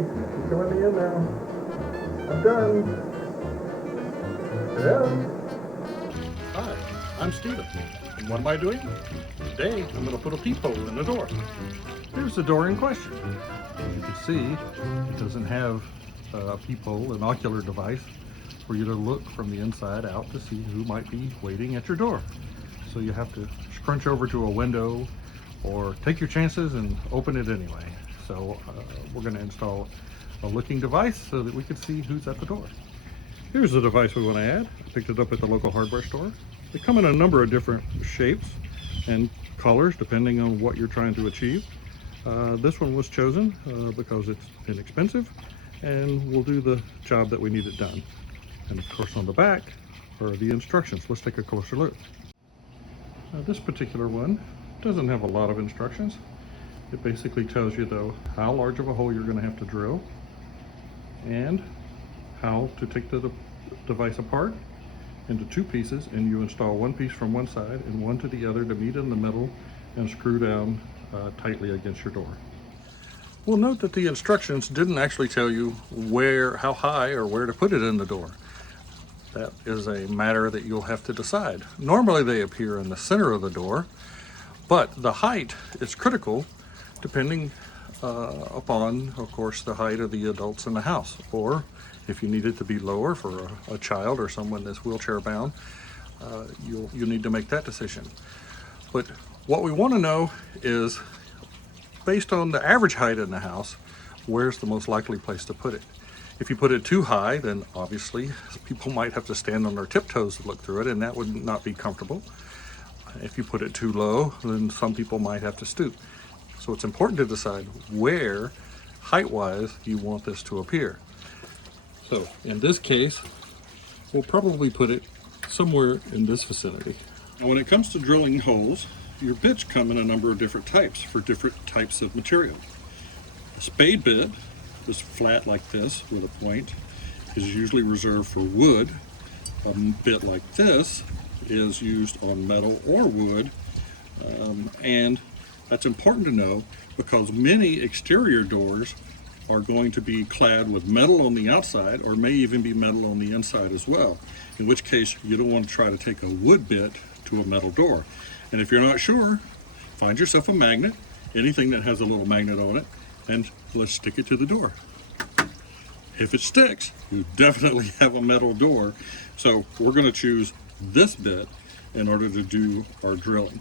You can let me in now. I'm done. Hello? Hi, I'm Steven. And what am I doing? Today, I'm going to put a peephole in the door. Here's the door in question. As you can see, it doesn't have a peephole, an ocular device, for you to look from the inside out to see who might be waiting at your door. So you have to scrunch over to a window or take your chances and open it anyway. So we're going to install a looking device so that we can see who's at the door. Here's the device we want to add. I picked it up at the local hardware store. They come in a number of different shapes and colors depending on what you're trying to achieve. This one was chosen because it's inexpensive and will do the job that we need it done. And of course on the back are the instructions. Let's take a closer look. Now this particular one doesn't have a lot of instructions. It basically tells you though how large of a hole you're going to have to drill and how to take the device apart into two pieces, and you install one piece from one side and one to the other to meet in the middle and screw down tightly against your door. We'll note that the instructions didn't actually tell you how high or where to put it in the door. That is a matter that you'll have to decide. Normally they appear in the center of the door, but the height is critical depending upon, of course, the height of the adults in the house, or if you need it to be lower for a child or someone that's wheelchair bound, you'll need to make that decision. But what we want to know is, based on the average height in the house, where's the most likely place to put it? If you put it too high, then obviously people might have to stand on their tiptoes to look through it, and that would not be comfortable. If you put it too low, then some people might have to stoop. So it's important to decide where, height-wise, you want this to appear. So in this case, we'll probably put it somewhere in this vicinity. Now when it comes to drilling holes, your bits come in a number of different types for different types of material. A spade bit, this flat like this with a point, is usually reserved for wood. A bit like this is used on metal or wood, and that's important to know because many exterior doors are going to be clad with metal on the outside, or may even be metal on the inside as well, in which case you don't want to try to take a wood bit to a metal door. And if you're not sure, find yourself a magnet, anything that has a little magnet on it, and let's stick it to the door. If it sticks, you definitely have a metal door. So we're going to choose this bit in order to do our drilling.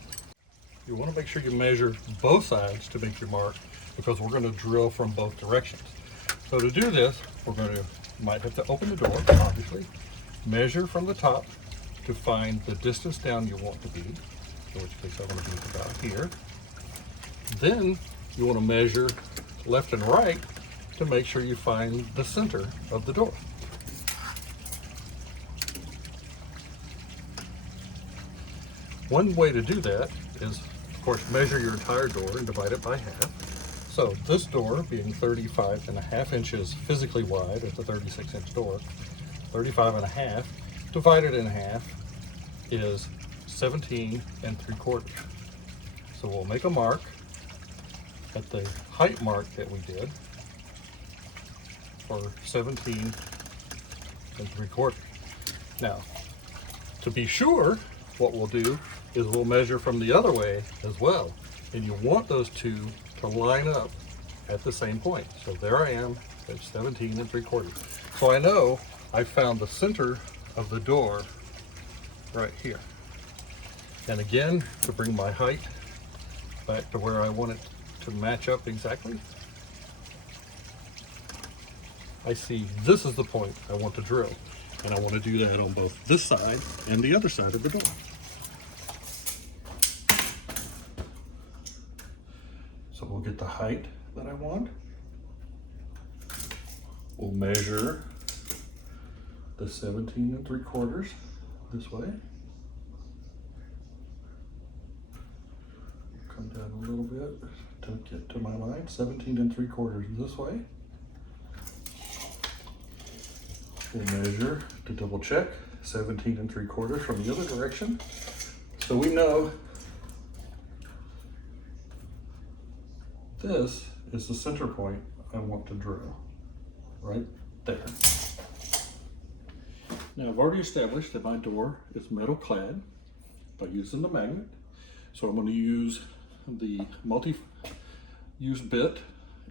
You want to make sure you measure both sides to make your mark, because we're going to drill from both directions. So to do this, might have to open the door, obviously, measure from the top to find the distance down you want to be, in which case I want to be about here. Then you want to measure left and right to make sure you find the center of the door. One way to do that is, of course, measure your entire door and divide it by half. So this door being 35.5 inches physically wide, it's a 36-inch door, 35.5 divided in half is 17.75. So we'll make a mark at the height mark that we did for 17.75. Now, to be sure, what we'll do is we'll measure from the other way as well. And you want those two to line up at the same point. So there I am at 17.75. So I know I found the center of the door right here. And again, to bring my height back to where I want it to match up exactly, I see this is the point I want to drill. And I want to do that on both this side and the other side of the door. So we'll get the height that I want. We'll measure the 17.75 this way. Come down a little bit to get to my line. 17.75 this way. We'll measure to double check 17.75 from the other direction. So we know this is the center point I want to drill. right there. Now I've already established that my door is metal clad by using the magnet. So I'm going to use the multi-use bit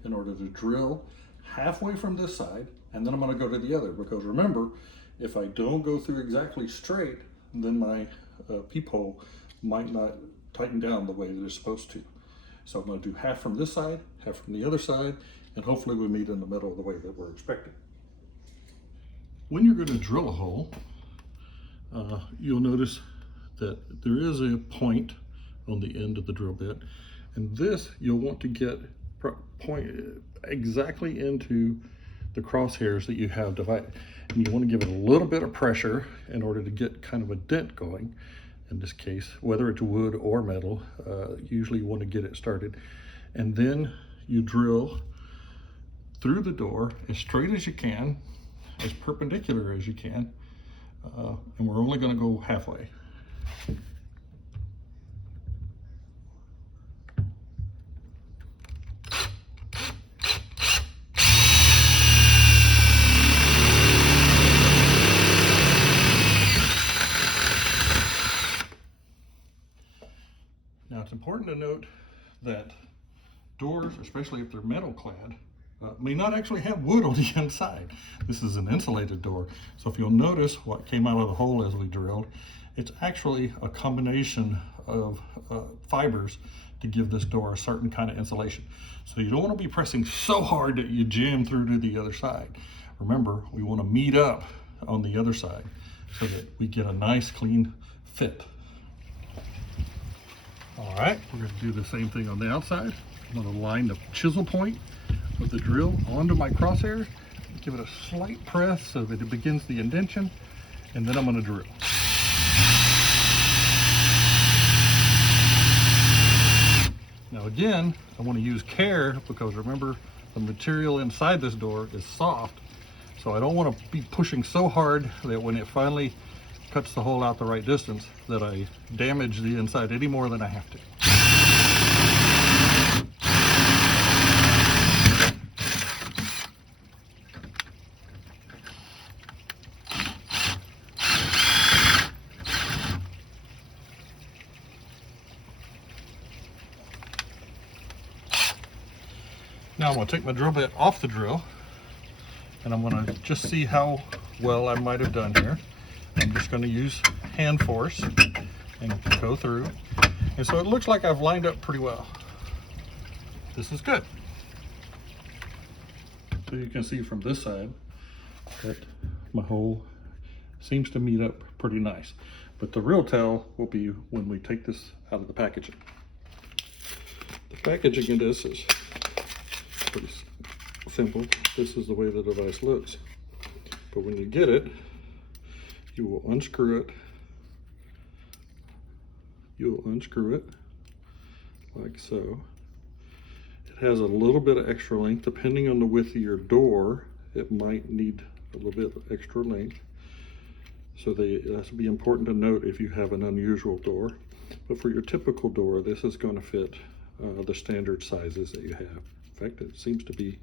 in order to drill halfway from this side, and then I'm going to go to the other, because remember, if I don't go through exactly straight, then my peephole might not tighten down the way that it's supposed to. So I'm going to do half from this side, half from the other side, and hopefully we meet in the middle the way that we're expecting. When you're going to drill a hole, you'll notice that there is a point on the end of the drill bit, and this you'll want to get point exactly into the crosshairs that you have divided, and you want to give it a little bit of pressure in order to get kind of a dent going. In this case, whether it's wood or metal, usually you want to get it started, and then you drill through the door as straight as you can, as perpendicular as you can, and we're only going to go halfway. Now it's important to note that doors, especially if they're metal clad, may not actually have wood on the inside. This is an insulated door. So if you'll notice what came out of the hole as we drilled, it's actually a combination of fibers to give this door a certain kind of insulation. So you don't want to be pressing so hard that you jam through to the other side. Remember, we want to meet up on the other side so that we get a nice clean fit. All right, we're going to do the same thing on the outside. I'm going to line the chisel point of the drill onto my crosshair, give it a slight press so that it begins the indentation, and then I'm going to drill. Now again, I want to use care, because remember, the material inside this door is soft, so I don't want to be pushing so hard that when it finally cuts the hole out the right distance that I damage the inside any more than I have to. Now I'm going to take my drill bit off the drill, and I'm going to just see how well I might have done here. I'm just going to use hand force and go through. And so it looks like I've lined up pretty well. This is good. So you can see from this side that my hole seems to meet up pretty nice. But the real tell will be when we take this out of the packaging. The packaging in this is pretty simple. This is the way the device looks. But when you get it, you will unscrew it. You'll unscrew it like so. It has a little bit of extra length. Depending on the width of your door, it might need a little bit of extra length. So that's be important to note if you have an unusual door. But for your typical door, this is going to fit the standard sizes that you have. In fact, it seems to be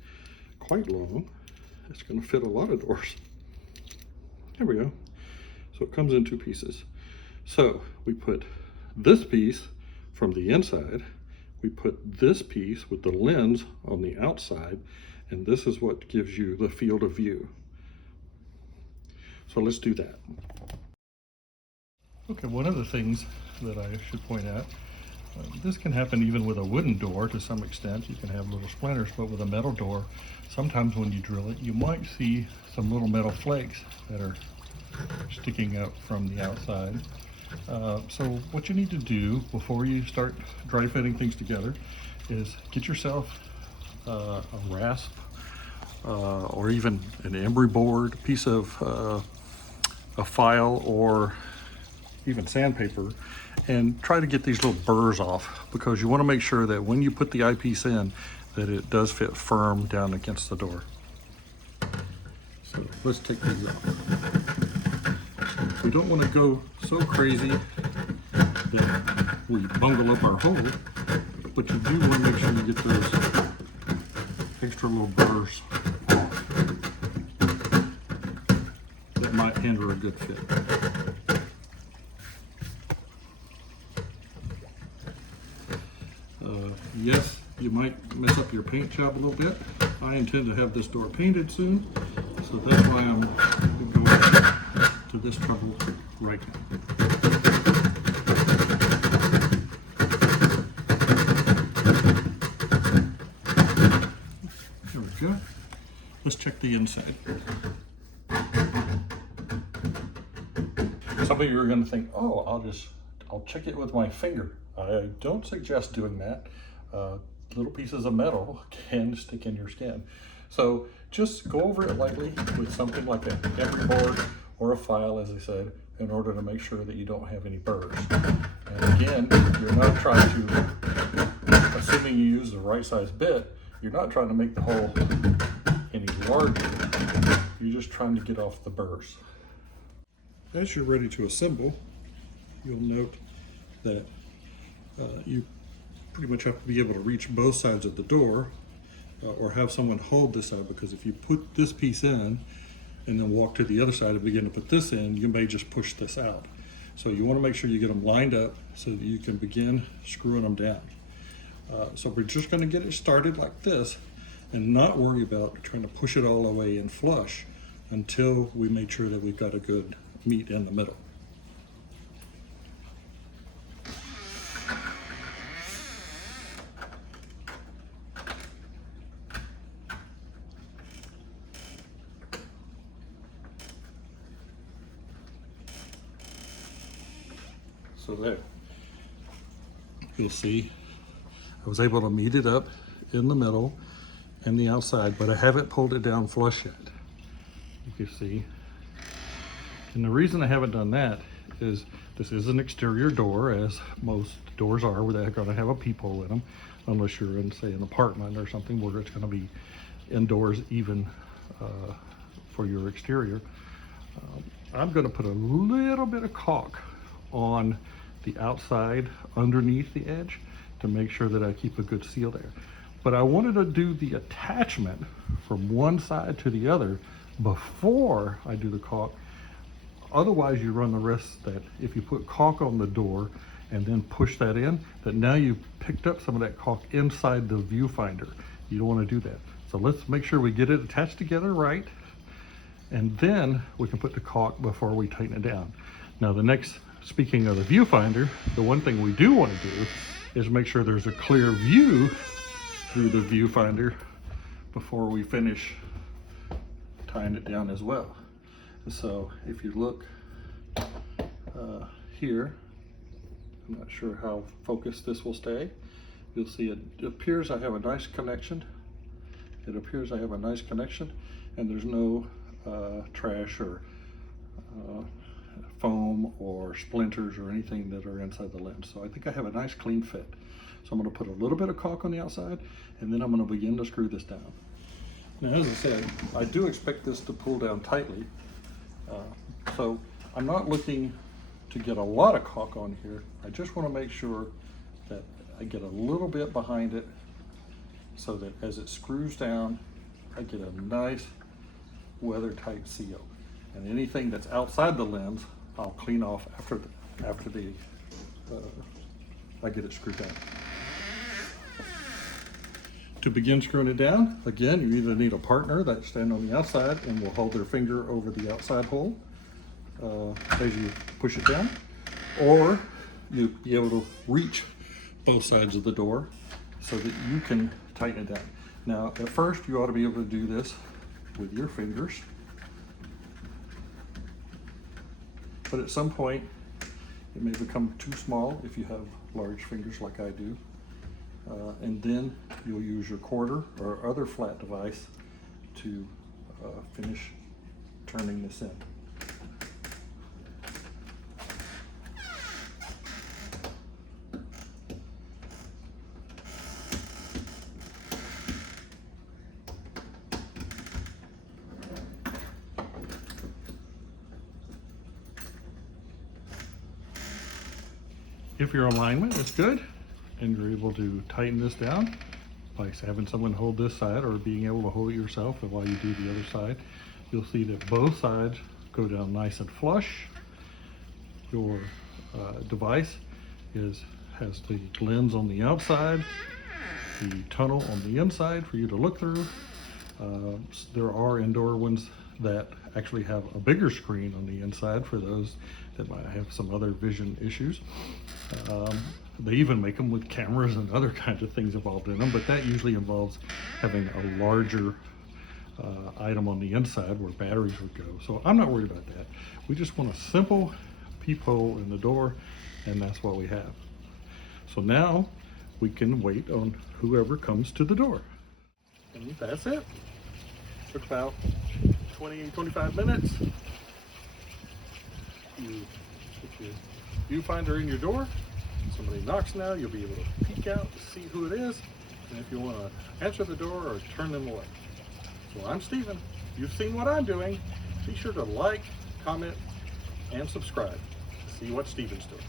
quite long. It's going to fit a lot of doors. There we go. So it comes in two pieces. So we put this piece from the inside, we put this piece with the lens on the outside, and this is what gives you the field of view. So let's do that. Okay, one of the things that I should point out, this can happen even with a wooden door to some extent. You can have little splinters, but with a metal door, sometimes when you drill it, you might see some little metal flakes that are sticking up from the outside. So what you need to do before you start dry fitting things together is get yourself a rasp or even an emery board, piece of a file, or even sandpaper, and try to get these little burrs off, because you want to make sure that when you put the eyepiece in that it does fit firm down against the door. So let's take these off. We don't want to go so crazy that we bungle up our hole, but you do want to make sure you get those extra little burrs off. might hinder a good fit. Yes, you might mess up your paint job a little bit. I intend to have this door painted soon, so that's why I'm going to this trouble right now. There we go. Let's check the inside. Some of you are going to think, oh, I'll check it with my finger. I don't suggest doing that. Little pieces of metal can stick in your skin. So just go over it lightly with something like an emery board or a file, as I said, in order to make sure that you don't have any burrs. And again, you're not trying to, assuming you use the right size bit, you're not trying to make the hole any larger. You're just trying to get off the burrs. As you're ready to assemble, you'll note that you pretty much have to be able to reach both sides of the door or have someone hold this out, because if you put this piece in and then walk to the other side and begin to put this in, you may just push this out. So you want to make sure you get them lined up so that you can begin screwing them down. So we're just going to get it started like this and not worry about trying to push it all the way in flush until we make sure that we've got a good meet in the middle. So there, you'll see I was able to meet it up in the middle and the outside, but I haven't pulled it down flush yet. You can see. And the reason I haven't done that is this is an exterior door, as most doors are, where they're going to have a peephole in them, unless you're in, say, an apartment or something where it's going to be indoors even for your exterior. I'm going to put a little bit of caulk on the outside underneath the edge to make sure that I keep a good seal there. But I wanted to do the attachment from one side to the other before I do the caulk. Otherwise, you run the risk that if you put caulk on the door and then push that in, that now you've picked up some of that caulk inside the viewfinder. You don't want to do that. So let's make sure we get it attached together right, and then we can put the caulk before we tighten it down. Now the next, speaking of the viewfinder, the one thing we do want to do is make sure there's a clear view through the viewfinder before we finish tying it down as well. So if you look here, I'm not sure how focused this will stay. You'll see it appears I have a nice connection. It appears I have a nice connection, and there's no trash or foam or splinters or anything that are inside the lens. So I think I have a nice clean fit. So I'm going to put a little bit of caulk on the outside, and then I'm going to begin to screw this down. Now, as I said, I do expect this to pull down tightly. So I'm not looking to get a lot of caulk on here. I just want to make sure that I get a little bit behind it so that as it screws down, I get a nice weather tight seal. And anything that's outside the lens, I'll clean off after I get it screwed down. To begin screwing it down, again, you either need a partner that stand on the outside and will hold their finger over the outside hole as you push it down, or you'll be able to reach both sides of the door so that you can tighten it down. Now, at first, you ought to be able to do this with your fingers, but at some point, it may become too small if you have large fingers like I do. And then you'll use your quarter or other flat device to finish turning this in. If your alignment is good and you're able to tighten this down by having someone hold this side or being able to hold it yourself while you do the other side, you'll see that both sides go down nice and flush. Your device has the lens on the outside, the tunnel on the inside for you to look through. There are indoor ones that actually have a bigger screen on the inside for those that might have some other vision issues. They even make them with cameras and other kinds of things involved in them, but that usually involves having a larger item on the inside where batteries would go. So I'm not worried about that. We just want a simple peephole in the door, and that's what we have. So now we can wait on whoever comes to the door. And that's it. Took about 20-25 minutes. If you viewfinder in your door, somebody knocks now, you'll be able to peek out to see who it is, and if you want to answer the door or turn them away. So I'm Steven. You've seen what I'm doing. Be sure to like, comment, and subscribe to see what Steven's doing.